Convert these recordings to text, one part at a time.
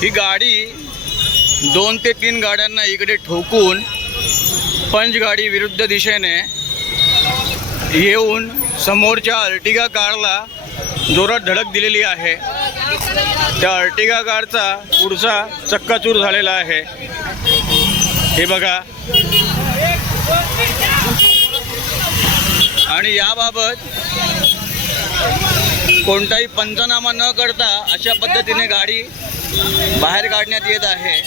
ही गाडी 2 ते 3 गाड्यांना इकडे ठोकून पंच गाडी विरुद्ध दिशेने येऊन समोरच्या अर्टिगा कारला जोरात धडक दिलेली आहे। त्या अर्टिगा कारचा पुढचा चक्काचूर झालेला आहे, हे बघा। आणि याबाबत कोणताही पंचनामा न करता अशा पद्धतीने गाडी बाहेर काढण्यात येत आहे।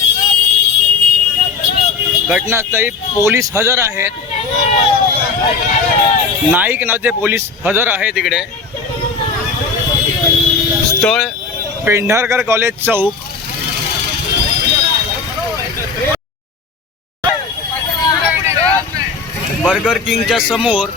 घटनास्थळी पोलीस हजर आहेत, नाईक नावाचे पोलीस हजर आहेत इकडे। स्थळ पेंढारकर कॉलेज चौक। बर्गर किंगच्या समोर